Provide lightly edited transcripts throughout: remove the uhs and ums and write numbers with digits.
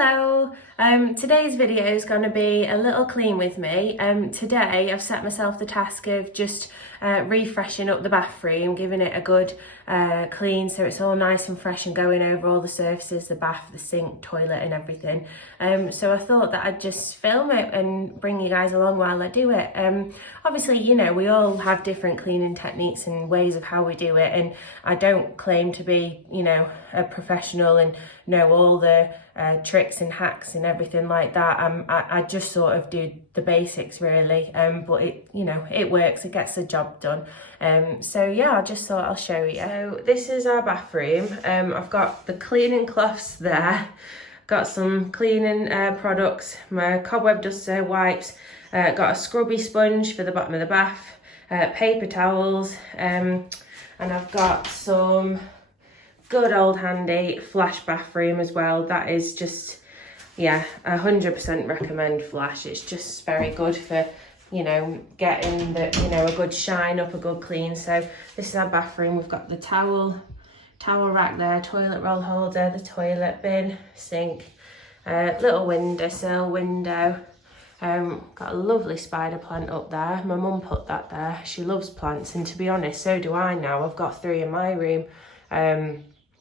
Hello! Today's video is going to be a little clean with me. Today I've set myself the task of just refreshing up the bathroom, giving it a good clean so it's all nice and fresh and going over all the surfaces, the bath, the sink, toilet and everything. So I thought that I'd just film it and bring you guys along while I do it. Obviously, you know, we all have different cleaning techniques and ways of how we do it, and I don't claim to be, you know, a professional and know all the tricks and hacks and everything like that. I just sort of do the basics really, but it, you know, it works, it gets the job done. So yeah, I just thought I'll show you. So this is our bathroom. I've got the cleaning cloths there, got some cleaning products, my cobweb duster, wipes, got a scrubby sponge for the bottom of the bath, paper towels, and I've got some good old handy Flash bathroom as well. That is just, yeah, 100% recommend Flash. It's just very good for, you know, getting the, you know, a good shine up, a good clean. So this is our bathroom. We've got the towel rack there, toilet roll holder, the toilet bin, sink, little windowsill, window. Got a lovely spider plant up there. My mum put that there. She loves plants, and to be honest, so do I now. I've got 3 in my room.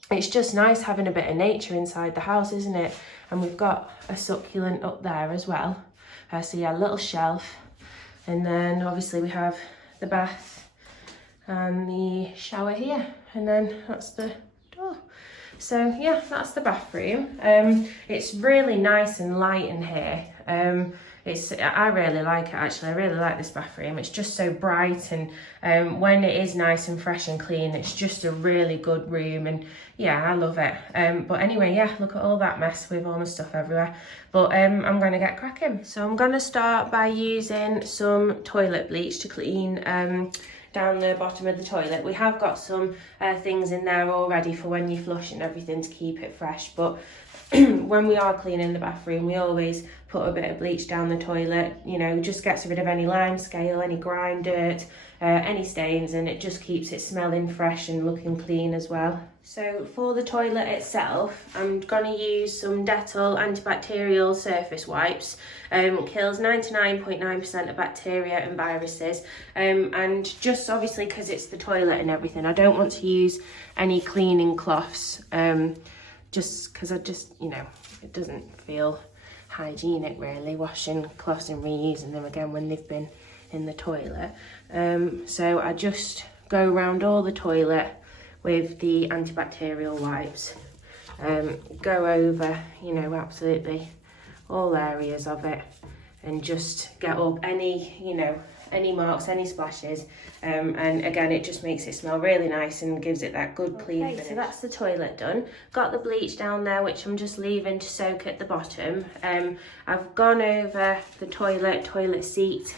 It's just nice having a bit of nature inside the house, isn't it? And we've got a succulent up there as well. So yeah, a little shelf. And then obviously we have the bath and the shower here. And then that's the door. So yeah, that's the bathroom. It's really nice and light in here. I really like it actually. I really like this bathroom. It's just so bright, and when it is nice and fresh and clean, it's just a really good room, and yeah, I love it. But anyway, yeah, look at all that mess with all my stuff everywhere. But I'm going to get cracking. So I'm going to start by using some toilet bleach to clean down the bottom of the toilet. We have got some things in there already for when you flush and everything to keep it fresh, but when we are cleaning the bathroom, we always put a bit of bleach down the toilet. You know, just gets rid of any lime scale, any grime, dirt, any stains, and it just keeps it smelling fresh and looking clean as well. So for the toilet itself, I'm going to use some Dettol antibacterial surface wipes. Kills 99.9% of bacteria and viruses, and just obviously because it's the toilet and everything, I don't want to use any cleaning cloths, just because you know, it doesn't feel hygienic really, washing cloths and reusing them again when they've been in the toilet. So I just go around all the toilet with the antibacterial wipes, go over, you know, absolutely all areas of it, and just get up any, you know, any marks, any splashes, and again, it just makes it smell really nice and gives it that good clean finish. So that's the toilet done. Got the bleach down there, which I'm just leaving to soak at the bottom. I've gone over the toilet seat,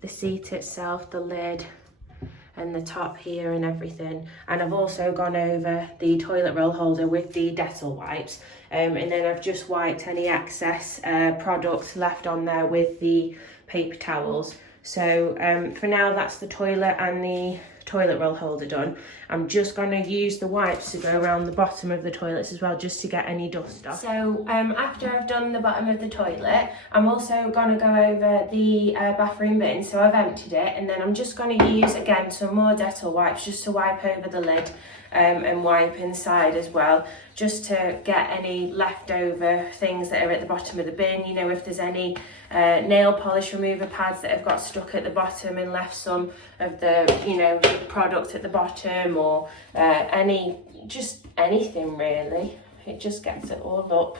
the seat itself, the lid and the top here and everything, and I've also gone over the toilet roll holder with the Dettol wipes, and then I've just wiped any excess product left on there with the paper towels. So for now, that's the toilet and the toilet roll holder done. I'm just going to use the wipes to go around the bottom of the toilets as well, just to get any dust off. So after I've done the bottom of the toilet, I'm also going to go over the bathroom bin. So I've emptied it, and then I'm just going to use again some more Dettol wipes just to wipe over the lid, and wipe inside as well, just to get any leftover things that are at the bottom of the bin. You know, if there's any nail polish remover pads that have got stuck at the bottom and left some of the, you know, product at the bottom, or just anything really. It just gets it all up,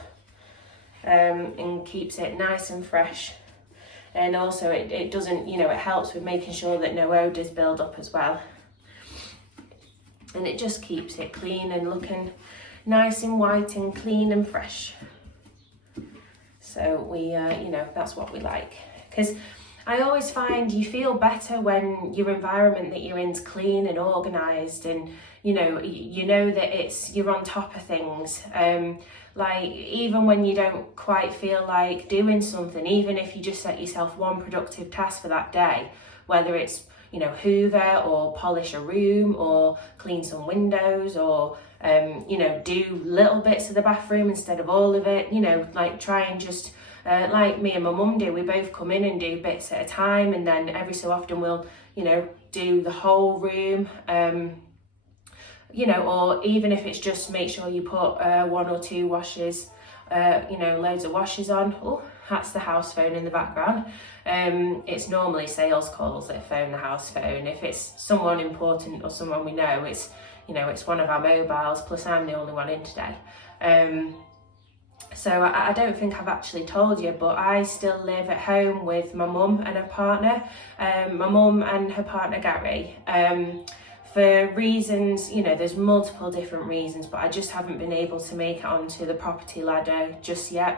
and keeps it nice and fresh. And also it doesn't, you know, it helps with making sure that no odours build up as well. And it just keeps it clean and looking nice and white and clean and fresh. So we, you know, that's what we like. Because I always find you feel better when your environment that you're in's clean and organised, and you know that you're on top of things. Like even when you don't quite feel like doing something, even if you just set yourself one productive task for that day, whether it's, you know, hoover or polish a room or clean some windows or you know, do little bits of the bathroom instead of all of it, you know, like try and just like me and my mum do, we both come in and do bits at a time, and then every so often we'll, you know, do the whole room, you know, or even if it's just make sure you put 1 or 2 washes, you know, loads of washes on. Oh, that's the house phone in the background. It's normally sales calls that phone the house phone. If it's someone important or someone we know, it's, you know, it's one of our mobiles, plus I'm the only one in today. So I don't think I've actually told you, but I still live at home with my mum and her partner, my mum and her partner Gary. For reasons, you know, there's multiple different reasons, but I just haven't been able to make it onto the property ladder just yet.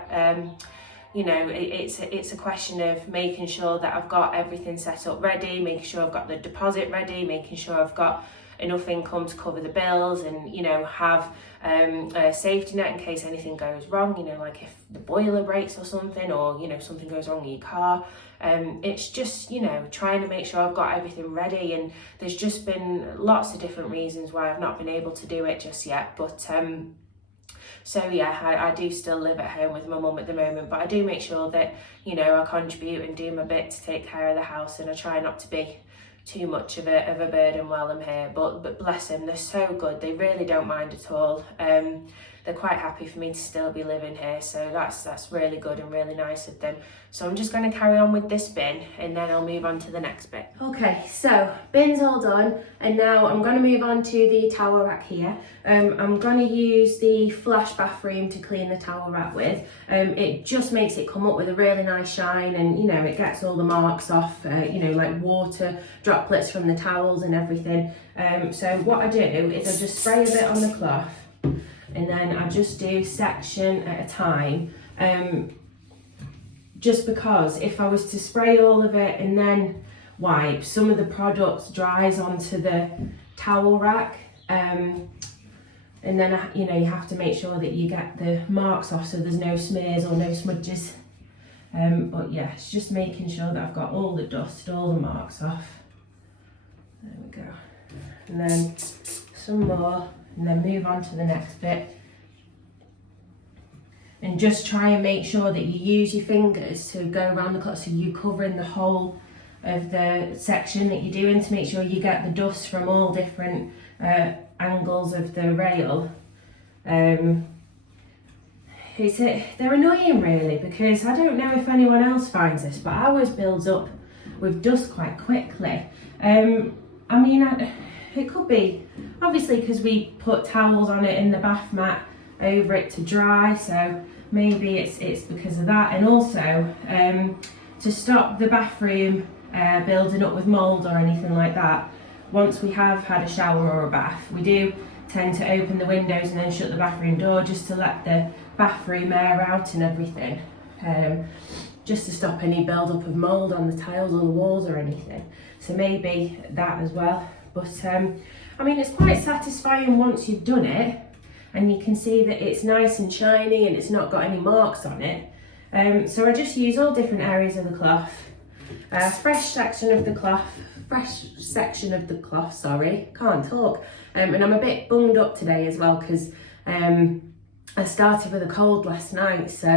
You know, it's a question of making sure that I've got everything set up ready, making sure I've got the deposit ready, making sure I've got enough income to cover the bills, and, you know, have a safety net in case anything goes wrong, you know, like if the boiler breaks or something, or, you know, something goes wrong in your car. It's just, you know, trying to make sure I've got everything ready, and there's just been lots of different reasons why I've not been able to do it just yet. But so yeah, I do still live at home with my mum at the moment, but I do make sure that, you know, I contribute and do my bit to take care of the house, and I try not to be too much of a burden while I'm here. But bless them, they're so good, they really don't mind at all. They're quite happy for me to still be living here, so that's really good and really nice of them. So I'm just going to carry on with this bin, and then I'll move on to the next bit. Okay, so bin's all done, and now I'm going to move on to the towel rack here. I'm going to use the Flash bathroom to clean the towel rack with. It just makes it come up with a really nice shine, and, you know, it gets all the marks off, you know, like water droplets from the towels and everything. So what I do is I just spray a bit on the cloth, and then I just do section at a time, just because if I was to spray all of it and then wipe, some of the product dries onto the towel rack, and then, you know, you have to make sure that you get the marks off so there's no smears or no smudges. But yeah, it's just making sure that I've got all the dust, all the marks off. There we go. And then some more, and then move on to the next bit. And just try and make sure that you use your fingers to go around the cloth, so you're covering the whole of the section that you're doing, to make sure you get the dust from all different angles of the rail. They're annoying really, because I don't know if anyone else finds this, but ours builds up with dust quite quickly. I mean, it could be obviously because we put towels on it in the bath mat over it to dry, so maybe it's because of that. And also to stop the bathroom building up with mould or anything like that, once we have had a shower or a bath, we do tend to open the windows and then shut the bathroom door, just to let the bathroom air out and everything, just to stop any build up of mould on the tiles or the walls or anything. So maybe that as well. But I mean, it's quite satisfying once you've done it and you can see that it's nice and shiny and it's not got any marks on it. So I just use all different areas of the cloth. Fresh section of the cloth, sorry, can't talk. And I'm a bit bunged up today as well, because I started with a cold last night. So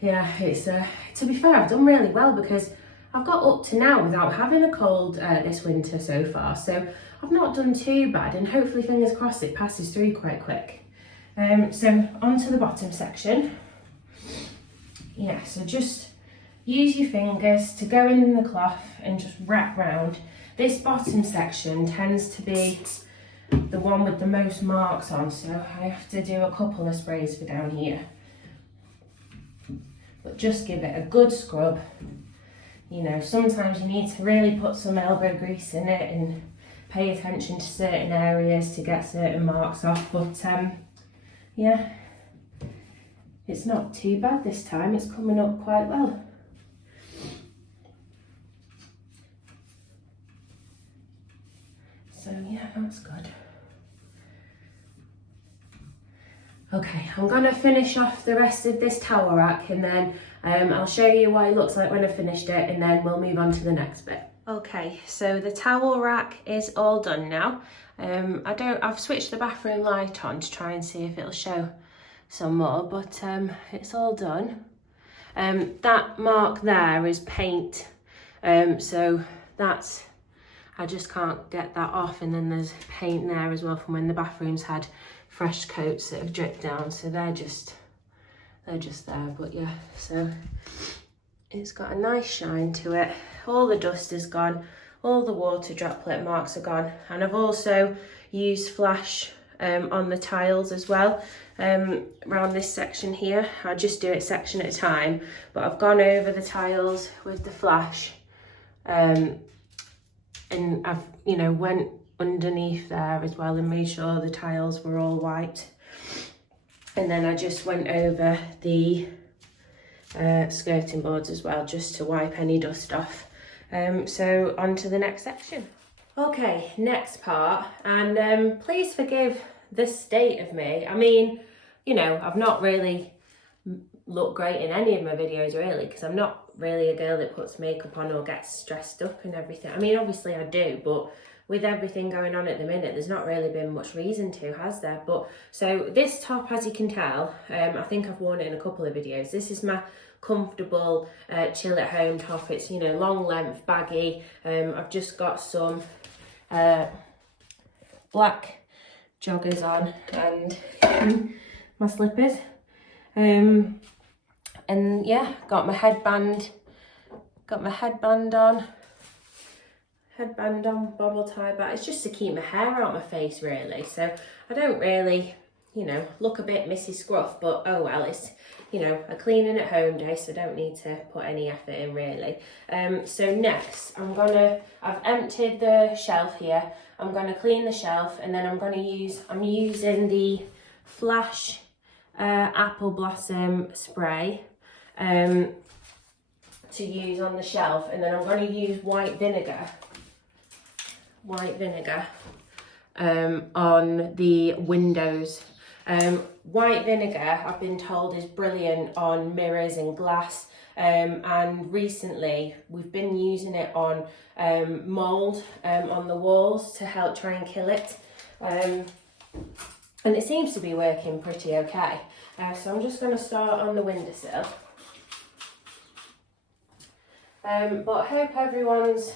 yeah, it's to be fair, I've done really well, because I've got up to now without having a cold this winter so far. So I've not done too bad, and hopefully, fingers crossed, it passes through quite quick. So onto the bottom section. Yeah, so just use your fingers to go in the cloth and just wrap round. This bottom section tends to be the one with the most marks on, so I have to do a couple of sprays for down here. But just give it a good scrub. You know, sometimes you need to really put some elbow grease in it and pay attention to certain areas to get certain marks off. But yeah, it's not too bad this time. It's coming up quite well. So yeah, that's good. Okay, I'm gonna finish off the rest of this towel rack, and then I'll show you what it looks like when I've finished it, and then we'll move on to the next bit. Okay, so the towel rack is all done now. I've switched the bathroom light on to try and see if it'll show some more, but it's all done. That mark there is paint, so that's, I just can't get that off, and then there's paint there as well from when the bathroom's had fresh coats that have dripped down, so they're just there. But yeah, so it's got a nice shine to it. All the dust is gone, all the water droplet marks are gone, and I've also used flash on the tiles as well, around this section here. I just do it section at a time, but I've gone over the tiles with the flash, and I've, you know, went underneath there as well and made sure the tiles were all white, and then I just went over the skirting boards as well, just to wipe any dust off. So on to the next section. Okay, next part, and please forgive the state of me. I mean, you know, I've not really looked great in any of my videos really, because I'm not really a girl that puts makeup on or gets dressed up and everything. I mean, obviously I do, but with everything going on at the minute, there's not really been much reason to, has there? But so this top, as you can tell, I think I've worn it in a couple of videos. This is my comfortable chill at home top. It's, you know, long length, baggy. I've just got some black joggers on and my slippers. And yeah, got my headband on. Bobble tie back. It's just to keep my hair out my face really, so I don't really, you know, look a bit Missy Scruff, but oh well, it's, you know, a cleaning at home day, so I don't need to put any effort in really. So next I've emptied the shelf here. I'm gonna clean the shelf, and then I'm using the Flash apple blossom spray to use on the shelf, and then I'm going to use white vinegar on the windows. White vinegar, I've been told, is brilliant on mirrors and glass, and recently we've been using it on mould on the walls to help try and kill it, and it seems to be working pretty okay. So I'm just going to start on the windowsill. But I hope everyone's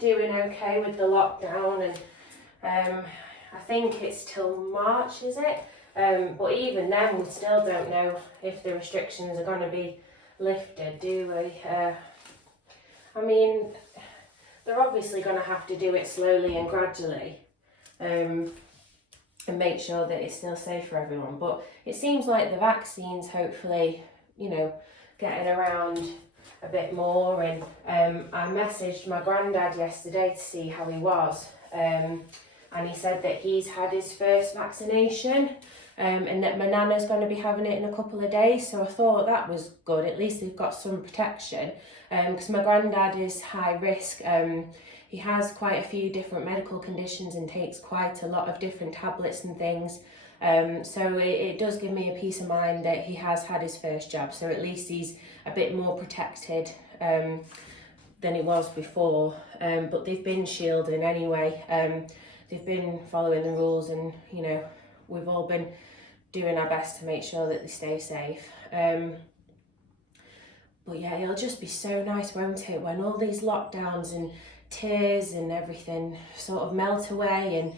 doing okay with the lockdown, and I think it's till March, is it? But even then, we still don't know if the restrictions are going to be lifted, do we? I mean, they're obviously going to have to do it slowly and gradually, and make sure that it's still safe for everyone. But it seems like the vaccines, hopefully, you know, getting around a bit more. And I messaged my granddad yesterday to see how he was, and he said that he's had his first vaccination, and that my nana's going to be having it in a couple of days. So I thought that was good, at least they've got some protection, because my granddad is high risk. He has quite a few different medical conditions and takes quite a lot of different tablets and things. So it does give me a peace of mind that he has had his first jab. So at least he's a bit more protected than he was before. But they've been shielding anyway. They've been following the rules, and, you know, we've all been doing our best to make sure that they stay safe. But yeah, it'll just be so nice, won't it, when all these lockdowns and tears and everything sort of melt away, and,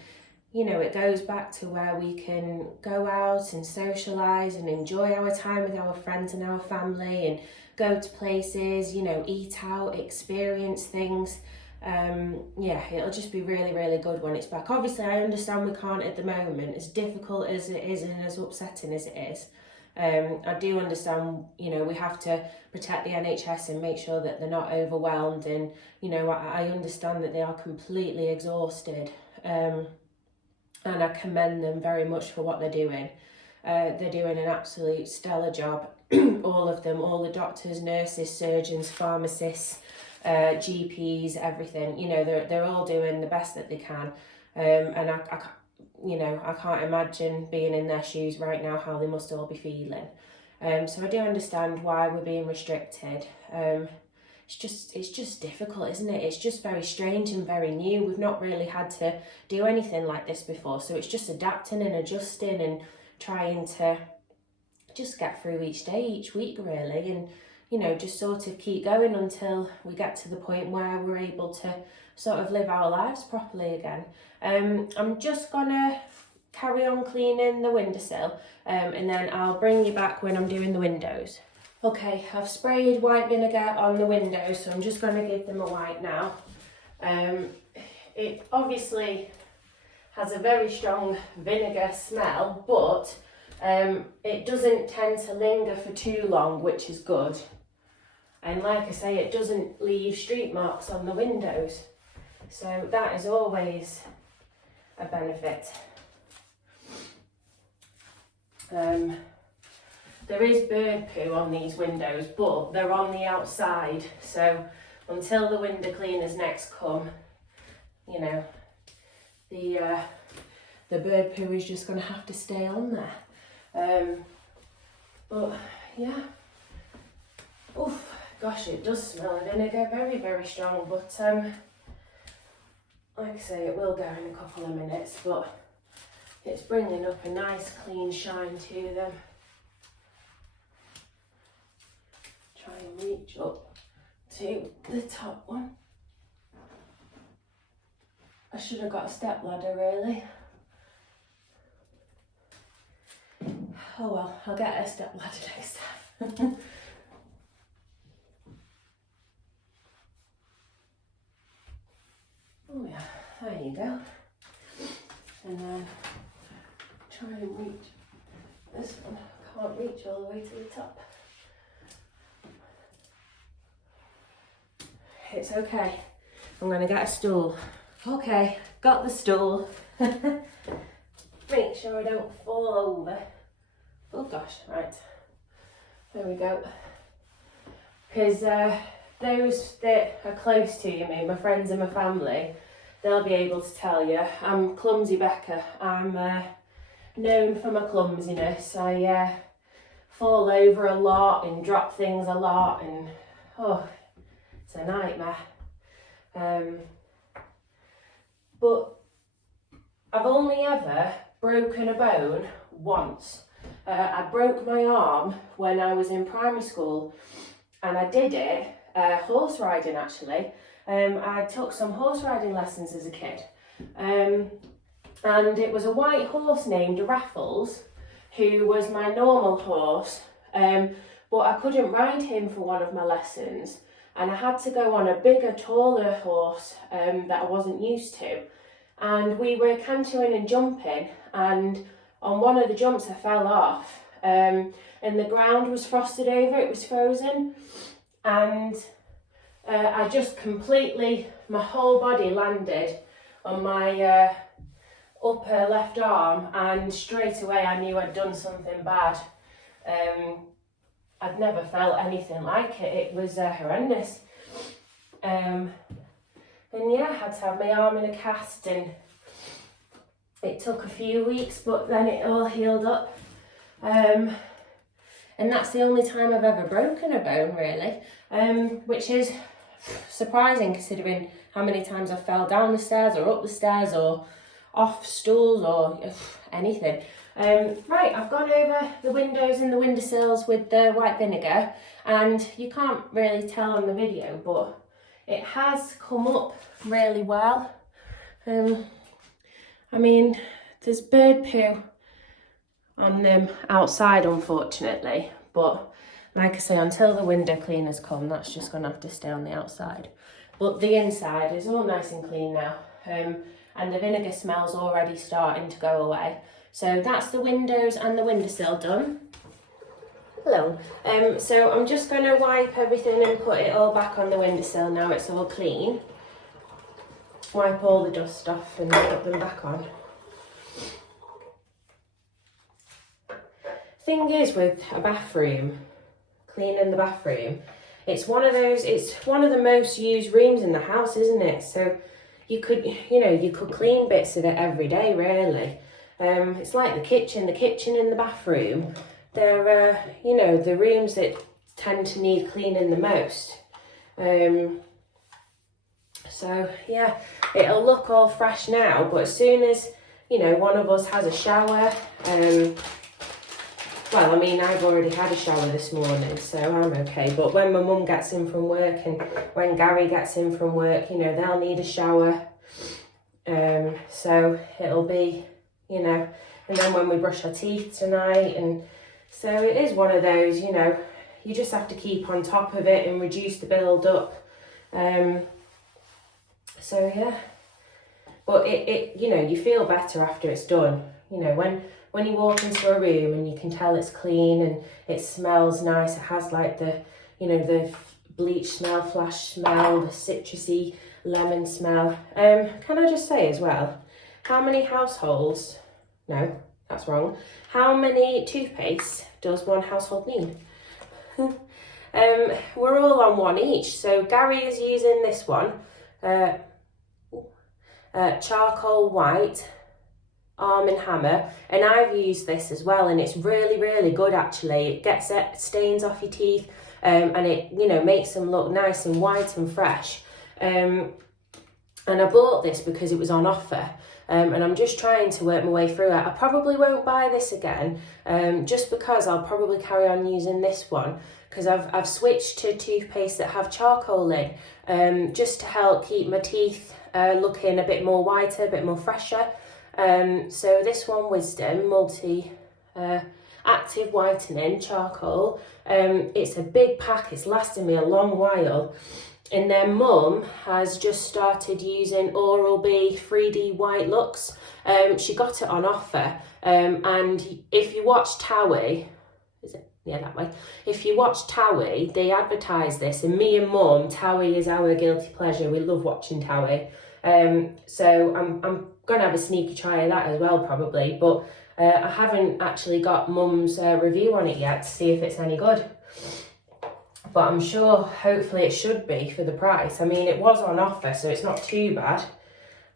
you know, it goes back to where we can go out and socialise and enjoy our time with our friends and our family, and go to places, you know, eat out, experience things. Yeah, it'll just be really, really good when it's back. Obviously, I understand we can't at the moment, as difficult as it is and as upsetting as it is. I do understand, you know, we have to protect the NHS and make sure that they're not overwhelmed, and, you know, I understand that they are completely exhausted, and I commend them very much for what they're doing. They're doing an absolute stellar job, all of them, all the doctors, nurses, surgeons, pharmacists, GPs, everything. You know, they're all doing the best that they can, and I can't imagine being in their shoes right now, how they must all be feeling. So I do understand why we're being restricted. it's just difficult, isn't it? It's just very strange and very new. We've not really had to do anything like this before, so it's just adapting and adjusting and trying to just get through each day, each week really, and you know, just sort of keep going until we get to the point where we're able to sort of live our lives properly again. I'm just gonna carry on cleaning the windowsill, and then I'll bring you back when I'm doing the windows. Okay, I've sprayed white vinegar on the windows, so I'm just going to give them a wipe now. It obviously has a very strong vinegar smell, but it doesn't tend to linger for too long, which is good. And like I say, it doesn't leave streak marks on the windows, so that is always a benefit. There is bird poo on these windows, but they're on the outside, so until the window cleaners next come, you know, the bird poo is just going to have to stay on there. But yeah, oof, gosh, it does smell of vinegar, very, very strong, but like I say, it will go in a couple of minutes, but it's bringing up a nice clean shine to them. Try and reach up to the top one. I should have got a step ladder really. Oh well, I'll get a step ladder next time. Oh yeah, there you go. And then try and reach this one. Can't reach all the way to the top. It's okay. I'm going to get a stool. Okay, got the stool. Make sure I don't fall over. Oh gosh, right. There we go. Because those that are close to me, my friends and my family, they'll be able to tell you I'm clumsy Becca. I'm known for my clumsiness. I fall over a lot and drop things a lot, and oh, it's a nightmare. But I've only ever broken a bone once. I broke my arm when I was in primary school, and I did it horse riding actually. I took some horse riding lessons as a kid, and it was a white horse named Raffles who was my normal horse, but I couldn't ride him for one of my lessons, and I had to go on a bigger, taller horse that I wasn't used to. And we were cantering and jumping, and on one of the jumps I fell off, and the ground was frosted over, it was frozen, and I just completely, my whole body landed on my upper left arm, and straight away I knew I'd done something bad. I'd never felt anything like it. It was horrendous. And yeah, I had to have my arm in a cast, and it took a few weeks, but then it all healed up. And that's the only time I've ever broken a bone really, which is surprising considering how many times I fell down the stairs or up the stairs or off stools or anything. Right, I've gone over the windows and the windowsills with the white vinegar, and you can't really tell on the video, but it has come up really well. I mean, there's bird poo on them outside unfortunately, but like I say, until the window cleaners come, that's just going to have to stay on the outside. But the inside is all nice and clean now, and the vinegar smell's already starting to go away. So that's the windows and the windowsill done. Hello. So I'm just going to wipe everything and put it all back on the windowsill now it's all clean. Wipe all the dust off and put them back on. Thing is with a bathroom, cleaning the bathroom, it's one of the most used rooms in the house, isn't it? So you could clean bits of it every day really. It's like the kitchen and the bathroom. They're, the rooms that tend to need cleaning the most. So yeah, it'll look all fresh now, but as soon as, you know, one of us has a shower, well, I mean, I've already had a shower this morning, so I'm okay. But when my mum gets in from work and when Gary gets in from work, you know, they'll need a shower. So it'll be, you know, and then when we brush our teeth tonight, and so it is one of those, you know, you just have to keep on top of it and reduce the build up. So yeah, but it you know, you feel better after it's done. You know, when you walk into a room and you can tell it's clean and it smells nice, it has like the, you know, the bleach smell, flash smell, the citrusy lemon smell. Can I just say as well, how many households, no, that's wrong, how many toothpaste does one household need? We're all on one each. So Gary is using this one, charcoal white, Arm & Hammer, and I've used this as well, and it's really, really good actually. It gets stains off your teeth, and it, you know, makes them look nice and white and fresh. And I bought this because it was on offer, and I'm just trying to work my way through it. I probably won't buy this again, just because I'll probably carry on using this one, because I've switched to toothpaste that have charcoal in, just to help keep my teeth looking a bit more whiter, a bit more fresher. So this one, Wisdom Multi Active Whitening Charcoal, it's a big pack, it's lasted me a long while. And then Mum has just started using Oral-B 3D White Looks. She got it on offer, and if you watch Towie, is it? Yeah, that way. If you watch Towie, they advertise this, and me and Mum, Towie is our guilty pleasure. We love watching Towie. So I'm gonna have a sneaky try of that as well probably, but I haven't actually got Mum's review on it yet to see if it's any good. But I'm sure, hopefully it should be for the price. I mean, it was on offer, so it's not too bad.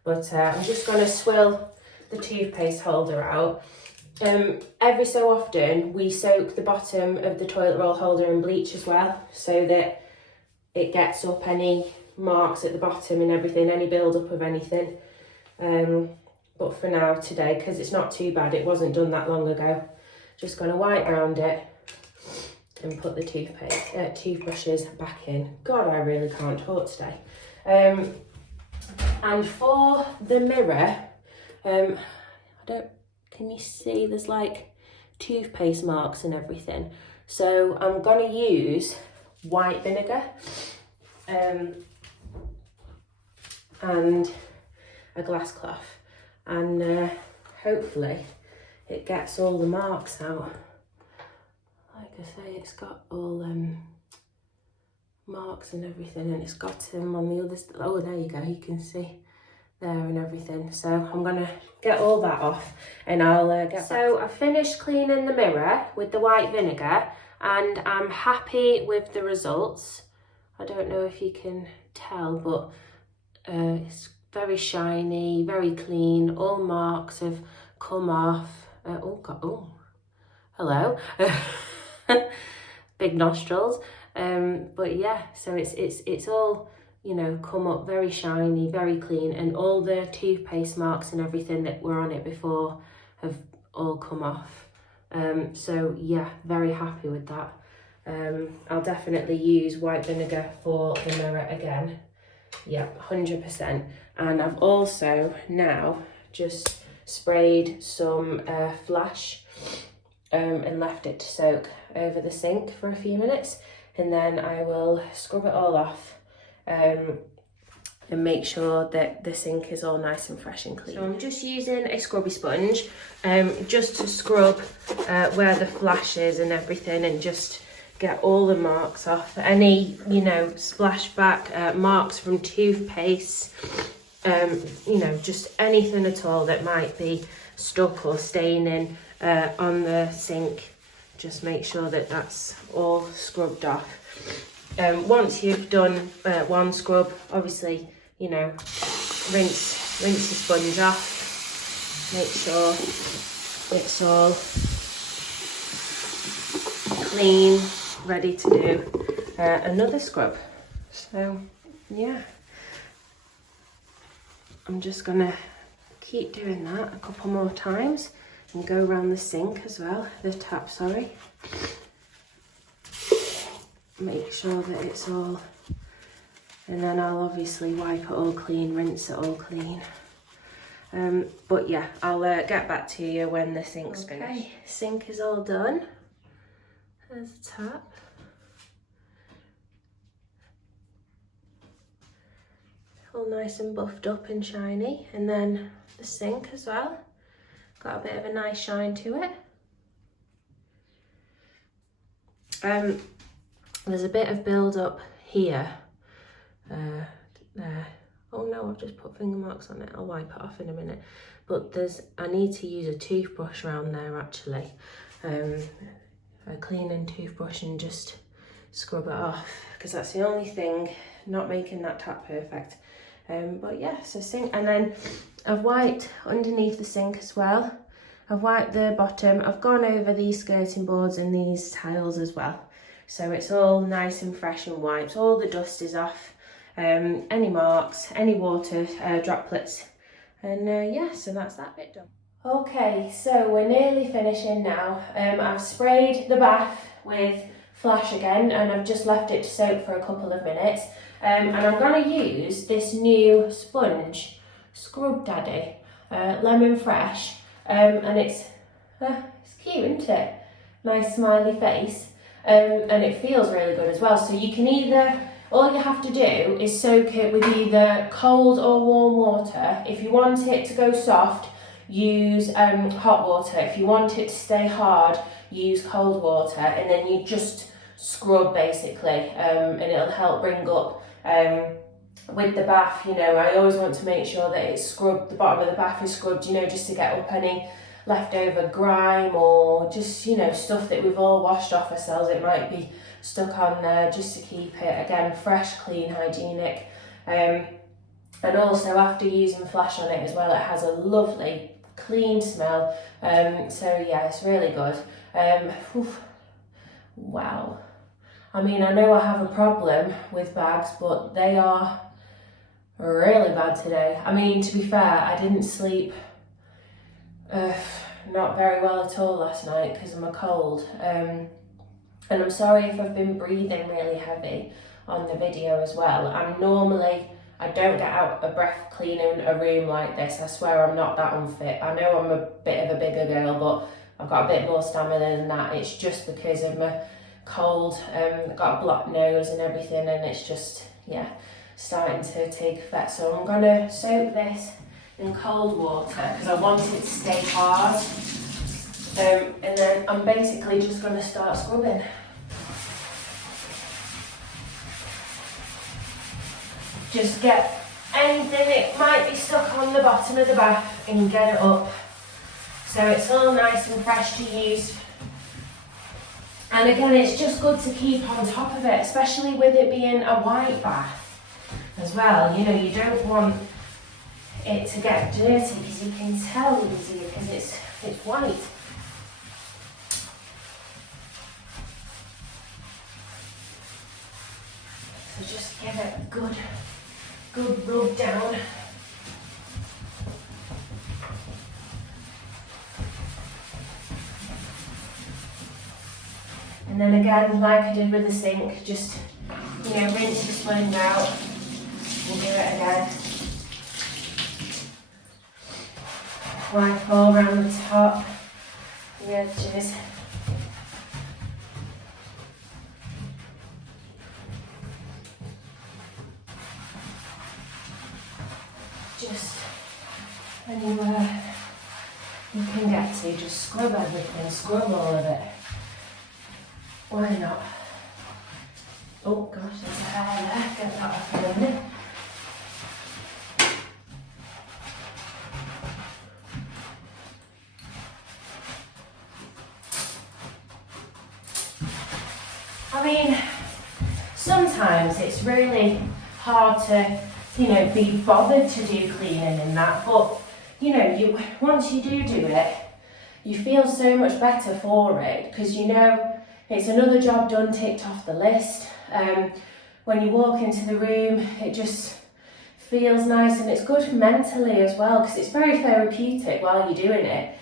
But I'm just gonna swill the toothpaste holder out. Every so often we soak the bottom of the toilet roll holder in bleach as well, so that it gets up any marks at the bottom and everything, any build up of anything. But for now, today, because it's not too bad, it wasn't done that long ago, just gonna wipe round it and put the toothbrushes back in. God, I really can't talk today. And for the mirror, can you see there's like toothpaste marks and everything? So I'm gonna use white vinegar and a glass cloth, and hopefully it gets all the marks out. Like I say, it's got all marks and everything, and it's got them on the other oh, there you go, you can see there and everything. So I'm gonna get all that off, and I'll get so I finished cleaning the mirror with the white vinegar, and I'm happy with the results. I don't know if you can tell, but it's very shiny, very clean. All marks have come off. Oh God, oh, hello. Big nostrils. But yeah, so it's all, you know, come up very shiny, very clean, and all the toothpaste marks and everything that were on it before have all come off. So yeah, very happy with that. I'll definitely use white vinegar for the mirror again. Yeah, 100%. And I've also now just sprayed some Flash and left it to soak over the sink for a few minutes, and then I will scrub it all off and make sure that the sink is all nice and fresh and clean. So I'm just using a scrubby sponge just to scrub where the Flash is and everything, and just get all the marks off. Any, you know, splashback marks from toothpaste, you know, just anything at all that might be stuck or staining on the sink. Just make sure that that's all scrubbed off. Once you've done one scrub, obviously, you know, rinse the sponge off, make sure it's all clean, ready to do another scrub. So yeah, I'm just gonna keep doing that a couple more times and go around the sink as well, the tap, sorry. Make sure that it's all, and then I'll obviously wipe it all clean, rinse it all clean. But yeah, I'll get back to you when the sink's finished. Sink is all done. There's the tap. All nice and buffed up and shiny. And then the sink as well. Got a bit of a nice shine to it. There's a bit of build up here. There. Oh no, I've just put finger marks on it. I'll wipe it off in a minute. But I need to use a toothbrush around there actually. A cleaning toothbrush and just scrub it off, because that's the only thing not making that tap perfect. But yeah, so sink, and then I've wiped underneath the sink as well. I've wiped the bottom. I've gone over these skirting boards and these tiles as well. So it's all nice and fresh and wiped. All the dust is off. Any marks, any water droplets. And yeah, so that's that bit done. Okay, so we're nearly finishing now. I've sprayed the bath with Flash again, and I've just left it to soak for a couple of minutes. And I'm going to use this new sponge, Scrubdaddy, lemon fresh. And it's cute, isn't it? Nice smiley face. And it feels really good as well. So you can either, all you have to do is soak it with either cold or warm water. If you want it to go soft, use hot water. If you want it to stay hard, use cold water, and then you just scrub basically, and it'll help bring up with the bath. You know, I always want to make sure that it's scrubbed, the bottom of the bath is scrubbed, you know, just to get up any leftover grime or just, you know, stuff that we've all washed off ourselves. It might be stuck on there, just to keep it again fresh, clean, hygienic. And also after using Flash on it as well, it has a lovely clean smell. So yeah, it's really good. Wow. I mean, I know I have a problem with bags, but they are really bad today. I mean, to be fair, I didn't sleep not very well at all last night because of my cold. And I'm sorry if I've been breathing really heavy on the video as well. I don't get out of breath cleaning a room like this. I swear I'm not that unfit. I know I'm a bit of a bigger girl, but I've got a bit more stamina than that. It's just because of my cold. I've got a blocked nose and everything, and it's just, yeah, starting to take effect. So I'm gonna soak this in cold water because I want it to stay hard. And then I'm basically just gonna start scrubbing. Just get anything that might be stuck on the bottom of the bath and get it up. So it's all nice and fresh to use. And again, it's just good to keep on top of it, especially with it being a white bath as well. You know, you don't want it to get dirty because you can tell easily because it's white. So just give it a good rub down. And then again, like I did with the sink, just, you know, rinse the sponge out and do it again. Wipe all around the top, the edges. Just anywhere you can get to, just scrub everything, scrub all of it. Why not? Oh gosh, there's a hair there, get that off in a minute. I mean, sometimes it's really hard to, you know, be bothered to do cleaning and that, but you know, once you do it, you feel so much better for it because you know it's another job done, ticked off the list. when you walk into the room, it just feels nice, and it's good mentally as well, because it's very therapeutic while you're doing it.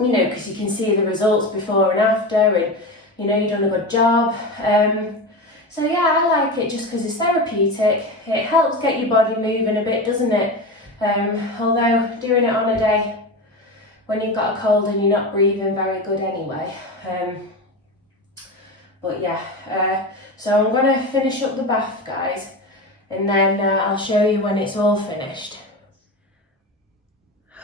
You know, because you can see the results before and after, and you know you've done a good job. So yeah, I like it just because it's therapeutic. It helps get your body moving a bit, doesn't it? Although doing it on a day when you've got a cold and you're not breathing very good anyway. But yeah, so I'm going to finish up the bath, guys, and then I'll show you when it's all finished.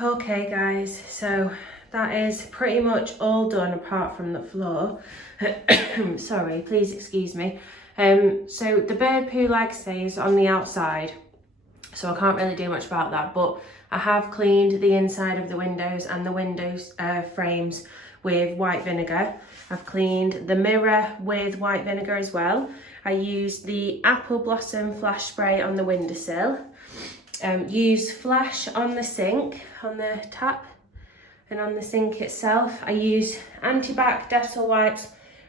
Okay guys, so that is pretty much all done apart from the floor. Sorry, please excuse me. So the bird poo, like I say, is on the outside, so I can't really do much about that, but I have cleaned the inside of the windows and the windows frames with white vinegar. I've cleaned the mirror with white vinegar as well. I used the apple blossom flash spray on the windowsill. Used flash on the sink, on the tap and on the sink itself. I used antibac Dettol wipes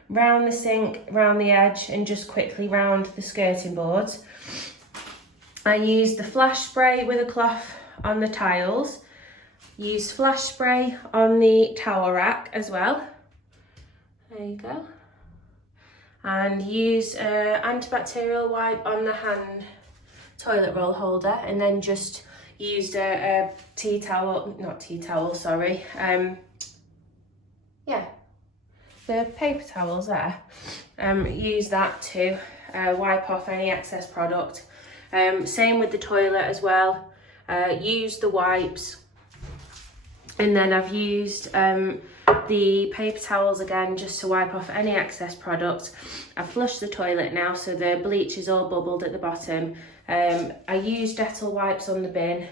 round the sink, round the edge, and just quickly round the skirting boards. I used the flash spray with a cloth on the tiles. Used flash spray on the towel rack as well. There you go. And used antibacterial wipe on the hand toilet roll holder, and then just used a tea towel, not tea towel, sorry. Yeah, the paper towels there. Use that to wipe off any excess product. Same with the toilet as well. Use the wipes, and then I've used the paper towels again just to wipe off any excess product. I've flushed the toilet now, so the bleach is all bubbled at the bottom. I used Dettol wipes on the bin.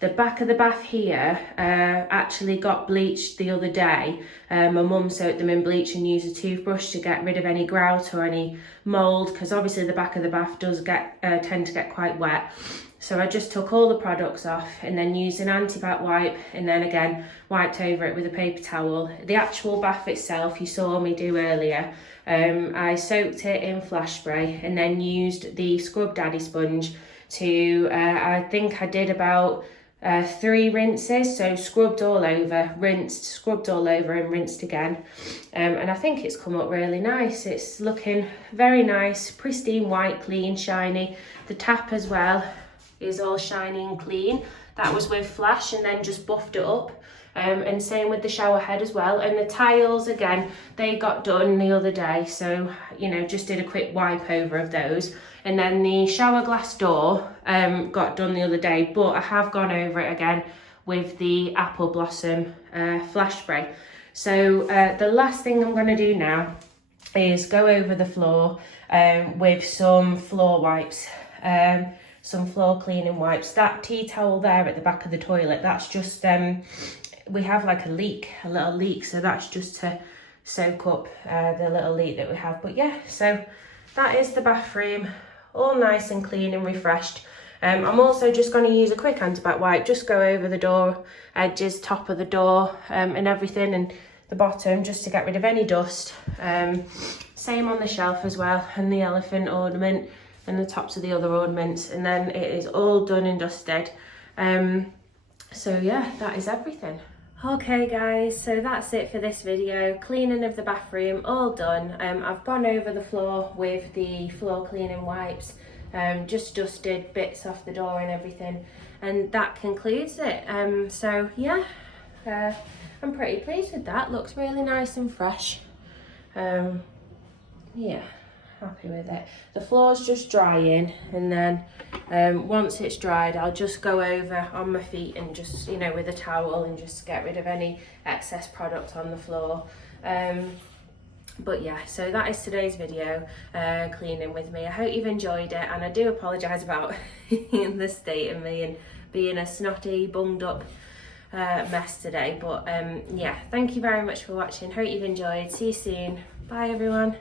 The back of the bath here actually got bleached the other day. My mum soaked them in bleach and used a toothbrush to get rid of any grout or any mould, because obviously the back of the bath does tend to get quite wet. So I just took all the products off and then used an antibac wipe, and then again wiped over it with a paper towel. The actual bath itself, you saw me do earlier, I soaked it in flash spray and then used the scrubdaddy sponge to, I think I did about 3 rinses, so scrubbed all over, rinsed, scrubbed all over and rinsed again. And I think it's come up really nice. It's looking very nice, pristine, white, clean, shiny. The tap as well is all shiny and clean. That was with flash and then just buffed it up. And same with the shower head as well. And the tiles, again, they got done the other day, so you know, just did a quick wipe over of those. And then the shower glass door got done the other day, but I have gone over it again with the apple blossom flash spray. So the last thing I'm going to do now is go over the floor with some floor wipes, some floor cleaning wipes. That tea towel there at the back of the toilet, that's just we have like a little leak, so that's just to soak up the little leak that we have. But yeah, so that is the bathroom, all nice and clean and refreshed. I'm also just going to use a quick antibac wipe, just go over the door edges, top of the door and everything, and the bottom, just to get rid of any dust. Same on the shelf as well, and the elephant ornament and the tops of the other ornaments, and then it is all done and dusted. So yeah, that is everything. Okay guys, so that's it for this video. Cleaning of the bathroom, all done. I've gone over the floor with the floor cleaning wipes, just dusted bits off the door and everything, and that concludes it. So yeah, I'm pretty pleased with that. Looks really nice and fresh. Yeah, happy with it. The floor's just drying, and then once it's dried, I'll just go over on my feet and just, you know, with a towel, and just get rid of any excess product on the floor. But yeah, so that is today's video, cleaning with me. I hope you've enjoyed it, and I do apologise about the state of me and being a snotty, bunged up mess today. But yeah, thank you very much for watching. Hope you've enjoyed. See you soon. Bye everyone.